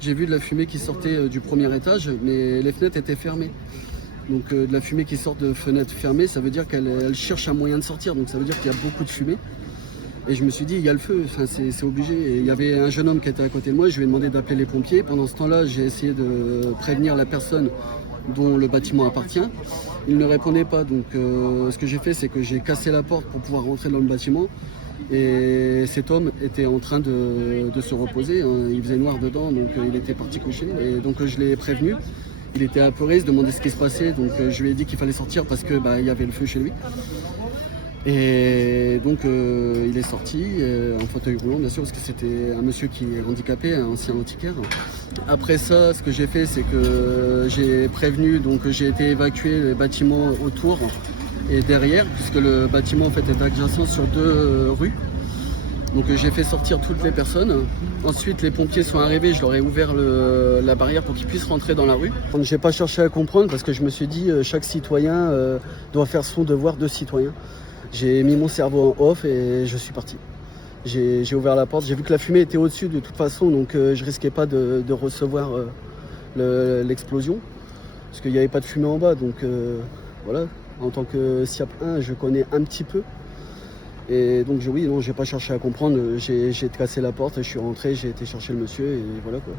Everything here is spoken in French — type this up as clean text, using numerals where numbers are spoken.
J'ai vu de la fumée qui sortait du premier étage, mais les fenêtres étaient fermées. Donc de la fumée qui sort de fenêtres fermées, ça veut dire qu'elle cherche un moyen de sortir. Donc ça veut dire qu'il y a beaucoup de fumée. Et je me suis dit, il y a le feu, enfin, c'est obligé. Et il y avait un jeune homme qui était à côté de moi, je lui ai demandé d'appeler les pompiers. Pendant ce temps-là, j'ai essayé de prévenir la personne dont le bâtiment appartient. Il ne répondait pas, donc ce que j'ai fait, c'est que j'ai cassé la porte pour pouvoir rentrer dans le bâtiment. Et cet homme était en train de se reposer, hein. Il faisait noir dedans, donc il était parti coucher. Et donc je l'ai prévenu. Il était apeuré, il se demandait ce qui se passait, donc je lui ai dit qu'il fallait sortir parce que il y avait le feu chez lui. Et donc il est sorti en fauteuil roulant, bien sûr, parce que c'était un monsieur qui est handicapé, un ancien antiquaire. Après ça, ce que j'ai fait, c'est que j'ai prévenu, donc j'ai été évacuer les bâtiments autour et derrière, puisque le bâtiment en fait est adjacent sur deux rues. Donc j'ai fait sortir toutes les personnes. Ensuite les pompiers sont arrivés, je leur ai ouvert la barrière pour qu'ils puissent rentrer dans la rue. Donc j'ai pas cherché à comprendre parce que je me suis dit chaque citoyen doit faire son devoir de citoyen. J'ai mis mon cerveau en off et je suis parti. J'ai ouvert la porte, j'ai vu que la fumée était au-dessus de toute façon, donc je risquais pas de recevoir l'explosion. Parce qu'il n'y avait pas de fumée en bas, donc voilà. En tant que SIAP 1, je connais un petit peu. Et donc oui, non, j'ai pas cherché à comprendre, j'ai cassé la porte, je suis rentré, j'ai été chercher le monsieur et voilà quoi.